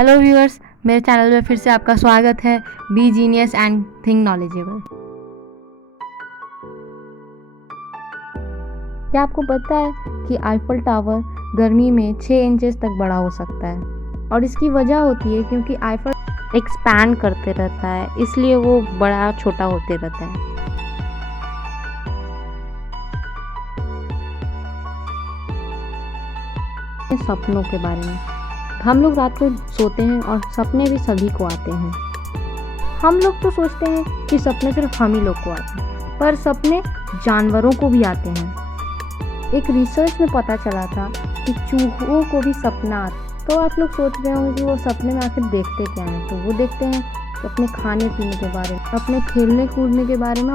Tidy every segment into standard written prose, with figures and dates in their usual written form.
Hello viewers, मेरे channel में फिर से आपका स्वागत है। Be genius and think knowledgeable. क्या आपको पता है कि आईफल टावर गर्मी में 6 इंचेस तक बड़ा हो सकता है? और इसकी वजह होती है क्योंकि आईफल एक्सपैंड करते रहता है, इसलिए वो बड़ा छोटा होते रहता है। सपनों के बारे में, हम लोग रात को सोते हैं और सपने भी सभी को आते हैं। हम लोग तो सोचते हैं कि सपने सिर्फ हम ही लोग को आते हैं, पर सपने जानवरों को भी आते हैं। एक रिसर्च में पता चला था कि चूहों को भी सपना आता। तो आप लोग सोच रहे होंगे कि वो सपने में आखिर देखते क्या हैं? तो वो देखते हैं अपने खाने पीने के बारे में, अपने खेलने कूदने के बारे में।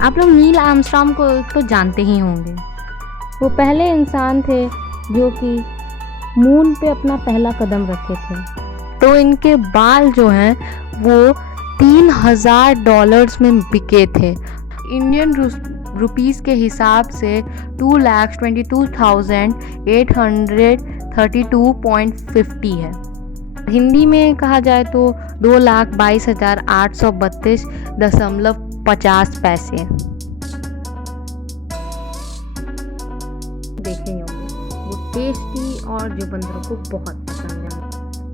आप लोग नील आर्मस्ट्रॉन्ग को तो जानते ही होंगे। वो पहले इंसान थे जो कि मून पे अपना पहला कदम रखे थे। तो इनके बाल जो हैं वो $3000 में बिके थे। इंडियन रुपीस के हिसाब से 2,22,832.50 है। हिंदी में कहा जाए तो 2,22,832.50 पैसे। देखे होंगे, वो टेस्टी और जो बंदरों को बहुत पसंद है।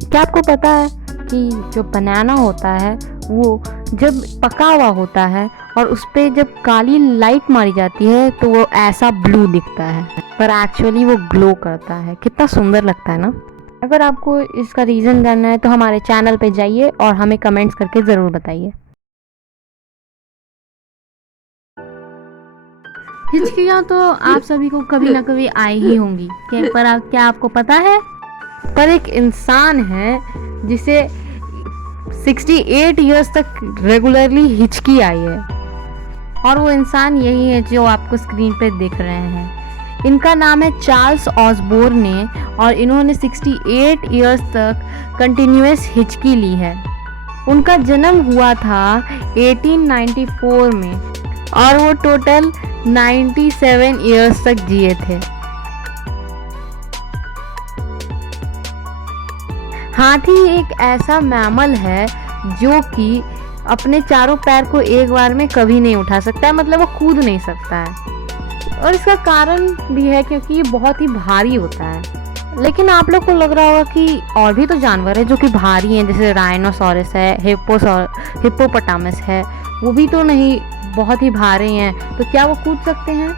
क्या आपको पता है कि जो बनाना होता है वो जब पका हुआ होता है और उस पर जब काली लाइट मारी जाती है तो वो ऐसा ब्लू दिखता है, पर एक्चुअली वो ग्लो करता है। कितना सुंदर लगता है ना। अगर आपको इसका रीज़न जानना है तो हमारे चैनल पे जाइए और हमें कमेंट्स करके ज़रूर बताइए। हिचकियाँ तो आप सभी को कभी ना कभी आई ही होंगी, पर क्या आपको पता है? पर एक इंसान है जिसे 68 इयर्स तक रेगुलरली हिचकी आई है, और वो इंसान यही है जो आपको स्क्रीन पे देख रहे हैं। इनका नाम है चार्ल्स ऑसबोर्न और इन्होंने 68 इयर्स तक कंटिन्यूअस हिचकी ली है। उनका जन्म हुआ था 1894 में और वो टोटल 97 इयर्स तक जिए थे। हाथी एक ऐसा मैमल है जो कि अपने चारों पैर को एक बार में कभी नहीं उठा सकता है, मतलब वो कूद नहीं सकता है। और इसका कारण भी है क्योंकि ये बहुत ही भारी होता है। लेकिन आप लोग को लग रहा होगा कि और भी तो जानवर है जो कि भारी हैं, जैसे राइनोसोरस है, हिप्पोपोटामस है, वो भी तो नहीं बहुत ही भारी हैं। तो क्या वो कूद सकते हैं?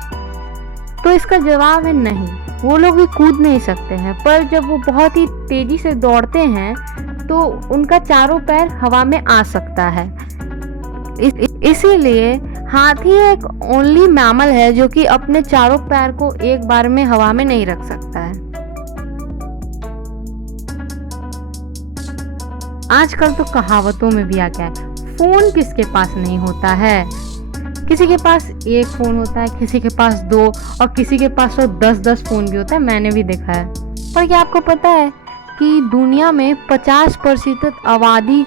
तो इसका जवाब है नहीं, वो लोग भी कूद नहीं सकते हैं। पर जब वो बहुत ही तेजी से दौड़ते हैं तो उनका चारों पैर हवा में आ सकता है। इसीलिए हाथी एक ओनली मैमल है जो कि अपने चारों पैर को एक बार में हवा में नहीं रख सकता है। आजकल तो कहावतों में भी आ गया है, फोन किसके पास नहीं होता है। किसी के पास एक फ़ोन होता है, किसी के पास 2 और किसी के पास तो 10-10 फ़ोन भी होता है, मैंने भी देखा है। पर क्या आपको पता है कि दुनिया में 50% आबादी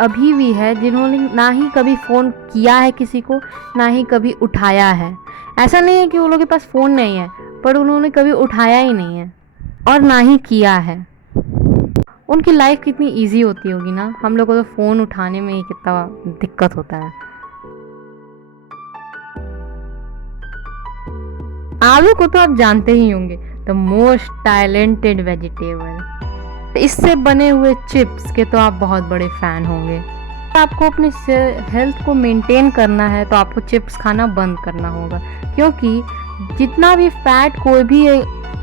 अभी भी है जिन्होंने ना ही कभी फ़ोन किया है किसी को, ना ही कभी उठाया है। ऐसा नहीं है कि वो लोग के पास फ़ोन नहीं है, पर उन्होंने कभी उठाया ही नहीं है और ना ही किया है। उनकी लाइफ कितनी ईजी होती होगी ना। हम लोग को तो फ़ोन उठाने में ही कितना दिक्कत होता है। आलू को तो आप जानते ही होंगे, द मोस्ट टैलेंटेड वेजिटेबल। इससे बने हुए चिप्स के तो आप बहुत बड़े फैन होंगे। आपको अपने हेल्थ को मेंटेन करना है तो आपको चिप्स खाना बंद करना होगा, क्योंकि जितना भी फैट कोई भी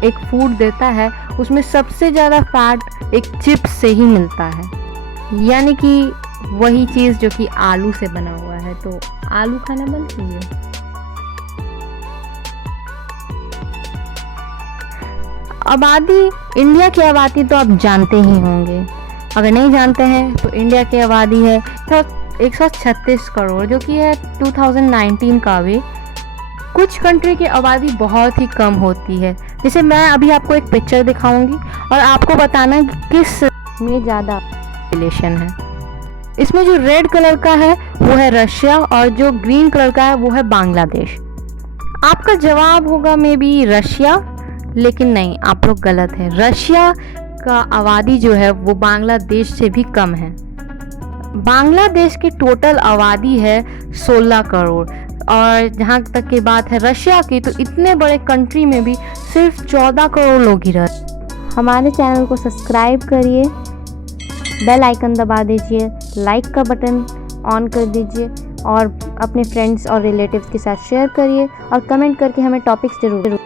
एक फूड देता है उसमें सबसे ज़्यादा फैट एक चिप्स से ही मिलता है, यानी कि वही चीज़ जो कि आलू से बना हुआ है। तो आलू खाना बंद कीजिए। आबादी, इंडिया की आबादी तो आप जानते ही होंगे। अगर नहीं जानते हैं तो इंडिया की आबादी है 136 करोड़, जो कि है 2019 का भी। कुछ कंट्री की आबादी बहुत ही कम होती है। जैसे मैं अभी आपको एक पिक्चर दिखाऊंगी और आपको बताना कि किस में ज़्यादा पॉपुलेशन है। इसमें जो रेड कलर का है वो है रशिया और जो ग्रीन कलर का है वो है बांग्लादेश। आपका जवाब होगा मे बी रशिया, लेकिन नहीं, आप लोग गलत हैं। रशिया का आबादी जो है वो बांग्लादेश से भी कम है। बांग्लादेश की टोटल आबादी है 16 करोड़, और जहाँ तक की बात है रशिया की, तो इतने बड़े कंट्री में भी सिर्फ 14 करोड़ लोग ही रहते। हमारे चैनल को सब्सक्राइब करिए, बेल आइकन दबा दीजिए, लाइक का बटन ऑन कर दीजिए और अपने फ्रेंड्स और रिलेटिव्स के साथ शेयर करिए और कमेंट करके हमें टॉपिक्स जरूर